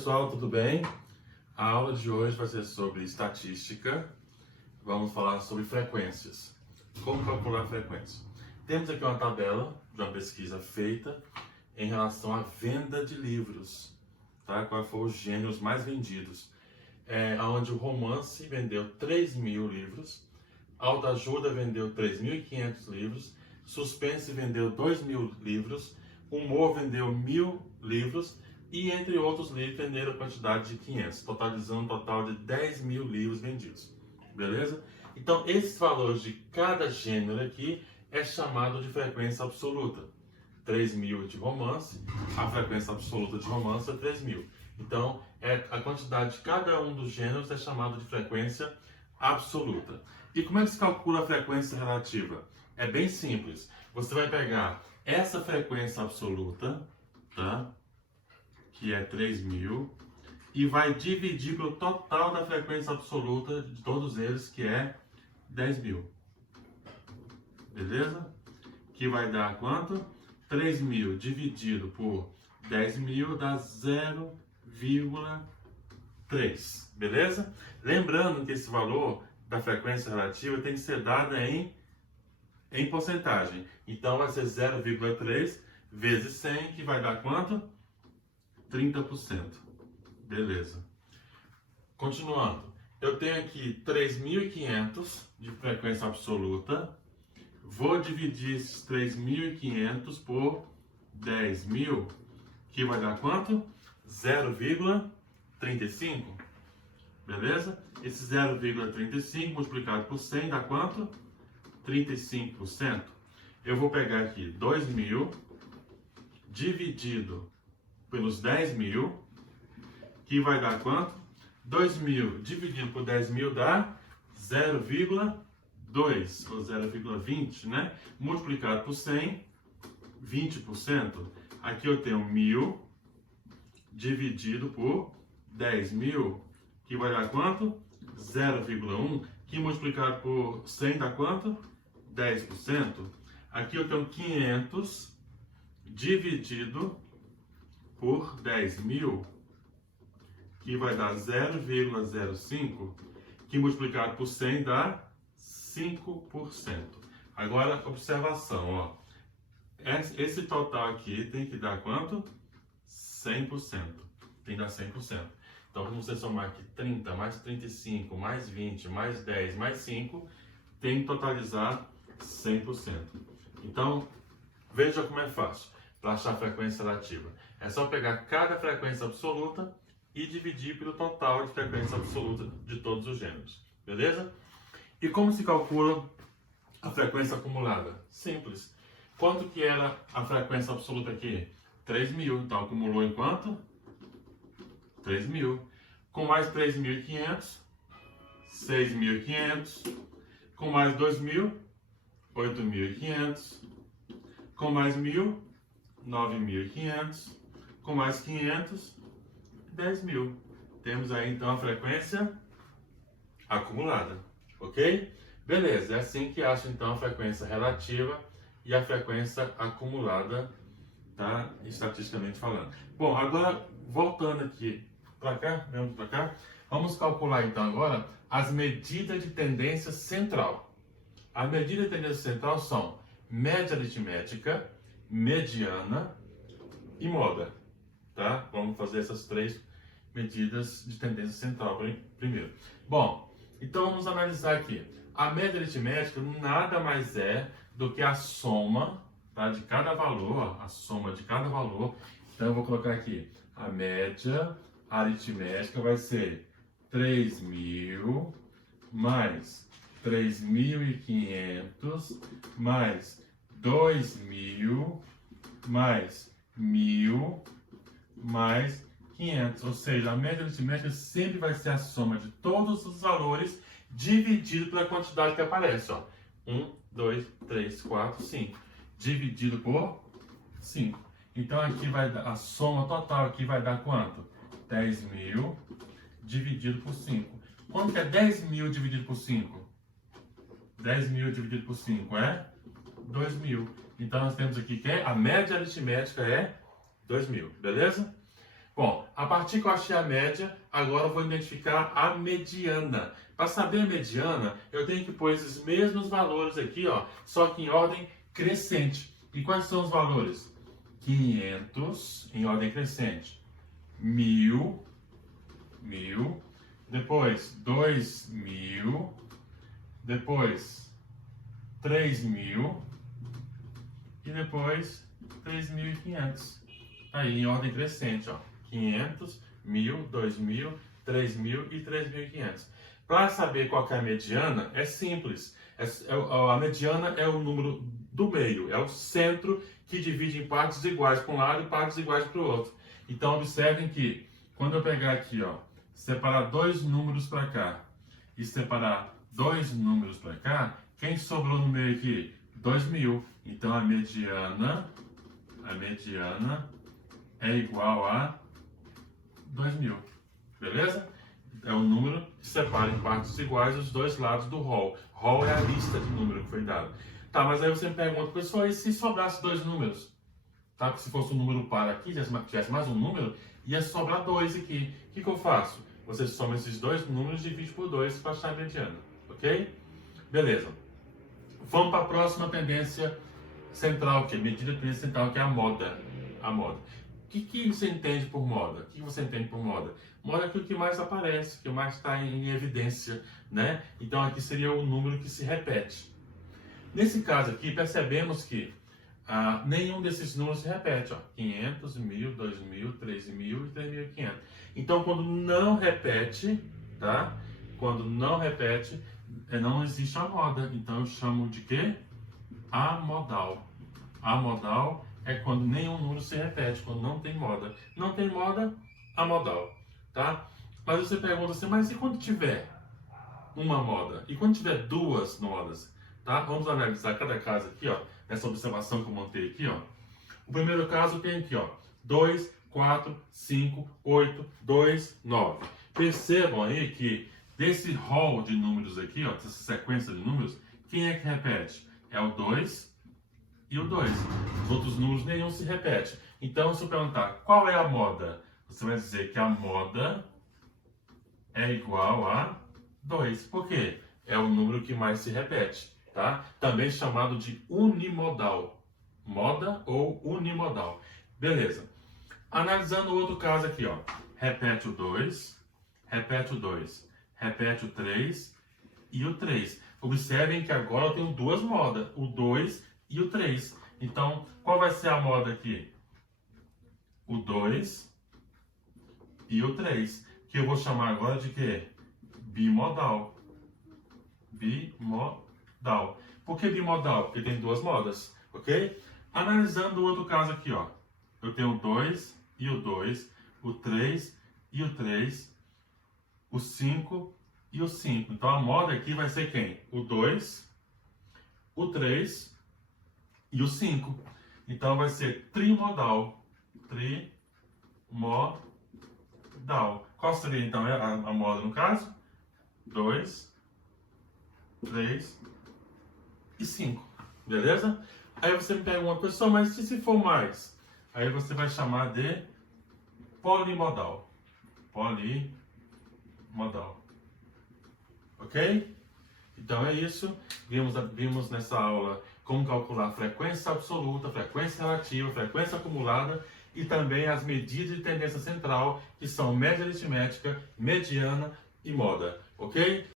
pessoal, tudo bem? A aula de hoje vai ser sobre estatística. Vamos falar sobre frequências. Como calcular a frequência? Temos aqui uma tabela de uma pesquisa feita em relação à venda de livros, tá? Quais foram os gêneros mais vendidos? Onde o romance vendeu 3.000 livros, autoajuda vendeu 3.500 livros, suspense vendeu 2.000 livros, humor vendeu 1.000 livros e, entre outros livros, venderam a quantidade de 500, totalizando um total de 10.000 livros vendidos. Beleza? Então, esses valores de cada gênero aqui é chamado de frequência absoluta. 3.000 de romance, a frequência absoluta de romance é 3.000. Então, a quantidade de cada um dos gêneros é chamada de frequência absoluta. E como é que se calcula a frequência relativa? É bem simples. Você vai pegar essa frequência absoluta, tá? Que é 3.000, e vai dividir pelo total da frequência absoluta de todos eles, que é 10.000. Beleza? Que vai dar quanto? 3.000 dividido por 10.000 dá 0,3. Beleza? Lembrando que esse valor da frequência relativa tem que ser dada em porcentagem. Então vai ser 0,3 vezes 100, que vai dar quanto? 30%. Beleza. Continuando. Eu tenho aqui 3.500 de frequência absoluta. Vou dividir esses 3.500 por 10.000, que vai dar quanto? 0,35. Beleza? Esse 0,35 multiplicado por 100 dá quanto? 35%. Eu vou pegar aqui 2.000 dividido pelos 10.000, que vai dar quanto? 2.000 dividido por 10.000 dá 0,2 ou 0,20, né? Multiplicado por 100, 20%. Aqui eu tenho 1.000 dividido por 10.000, que vai dar quanto? 0,1, que multiplicado por 100 dá quanto? 10%. Aqui eu tenho 500 dividido por 10.000, que vai dar 0,05, que multiplicado por 100 dá 5%. Agora, observação, ó. Esse total aqui tem que dar quanto? 100%. Tem que dar 100%. Então, vamos somar aqui 30 mais 35 mais 20 mais 10 mais 5, tem que totalizar 100%. Então, veja como é fácil para achar a frequência relativa. É só pegar cada frequência absoluta e dividir pelo total de frequência absoluta de todos os gêneros. Beleza? E como se calcula a frequência acumulada? Simples. Quanto que era a frequência absoluta aqui? 3.000. Então, acumulou em quanto? 3.000. Com mais 3.500, 6.500. Com mais 2.000, 8.500. Com mais 1.000, 9.500. Com mais 500, 10.000. Temos aí então a frequência acumulada, ok? Beleza, é assim que acha então a frequência relativa e a frequência acumulada, tá? Estatisticamente falando. Bom, agora voltando aqui para cá, vamos calcular então agora as medidas de tendência central. As medidas de tendência central são média aritmética, mediana e moda, tá? Vamos fazer essas três medidas de tendência central primeiro. Bom, então vamos analisar aqui. A média aritmética nada mais é do que a soma, tá, de cada valor, a soma de cada valor. Então eu vou colocar aqui, a média aritmética vai ser 3.000 mais 3.500 mais 2.000 mais 1.000 mais 500. Ou seja, a média aritmética sempre vai ser a soma de todos os valores dividido pela quantidade que aparece. Ó. 1, 2, 3, 4, 5. Dividido por 5. Então aqui vai dar, a soma total aqui vai dar quanto? 10.000 dividido por 5. Quanto que é 10.000 dividido por 5? 10.000 dividido por 5 é 2.000. Então nós temos aqui que a média aritmética é 2.000, beleza? Bom, a partir que eu achei a média, agora eu vou identificar a mediana. Para saber a mediana, eu tenho que pôr esses mesmos valores aqui, ó, só que em ordem crescente. E quais são os valores? 500 em ordem crescente, 1000, depois 2000, depois 3000 e depois 3500. Aí em ordem crescente, ó, 500, 1000, 2000, 3000 e 3500. Para saber qual que é a mediana, é simples. A mediana é o número do meio, é o centro que divide em partes iguais para um lado e partes iguais para o outro. Então observem que quando eu pegar aqui, ó, separar dois números para cá e separar dois números para cá, quem sobrou no meio aqui? 2000. Então a mediana é igual a 2000. Beleza? É o número que separa em partes iguais os dois lados do rol. Rol é a lista de número que foi dado. Tá, mas aí você me pergunta, pessoal, e se sobrasse dois números? Tá? Porque se fosse um número par aqui, tivesse mais um número, ia sobrar dois aqui. O que eu faço? Você soma esses dois números e divide por 2 para achar a mediana. Ok? Beleza. Vamos para a próxima tendência central, que é medida de tendência central, que é a moda. A moda. O que você entende por moda? O que você entende por moda? Moda é aquilo que mais aparece, que mais está em evidência, né? Então aqui seria o número que se repete. Nesse caso aqui, percebemos que nenhum desses números se repete, ó. 500, 1000, 2000, 3000 e 3500. Então quando não repete, tá? Quando não repete, não existe a moda. Então eu chamo de quê? Amodal. Amodal é quando nenhum número se repete, quando não tem moda. Não tem moda, amodal, tá? Mas você pergunta assim, mas e quando tiver uma moda? E quando tiver duas modas? Tá? Vamos analisar cada caso aqui, ó, nessa observação que eu montei aqui, ó. O primeiro caso tem aqui, ó, 2, 4, 5, 8, 2, 9. Percebam aí que desse rol de números aqui, ó, dessa sequência de números, quem é que repete? É o 2 e o 2. Os outros números nenhum se repete. Então, se eu perguntar qual é a moda, você vai dizer que a moda é igual a 2. Por quê? É o número que mais se repete, tá? Também chamado de unimodal. Moda ou unimodal. Beleza. Analisando o outro caso aqui, ó. Repete o 2, repete o 2, repete o 3 e o 3. Observem que agora eu tenho duas modas, o 2 e o 3. Então, qual vai ser a moda aqui? O 2 e o 3, que eu vou chamar agora de quê? Bimodal. Bimodal. Por que bimodal? Porque tem duas modas, ok? Analisando o outro caso aqui, ó. Eu tenho o 2 e o 2, o 3 e o 3, o 5 e o 5. Então a moda aqui vai ser quem? O 2, o 3 e o 5. Então vai ser trimodal. Trimodal. Qual seria então a moda no caso? 2, 3 e 5. Beleza? Aí você me pergunta, pessoal, mas e se for mais? Aí você vai chamar de polimodal. Polimodal. Ok? Então é isso. Vimos nessa aula como calcular a frequência absoluta, frequência relativa, frequência acumulada e também as medidas de tendência central, que são média aritmética, mediana e moda. Ok?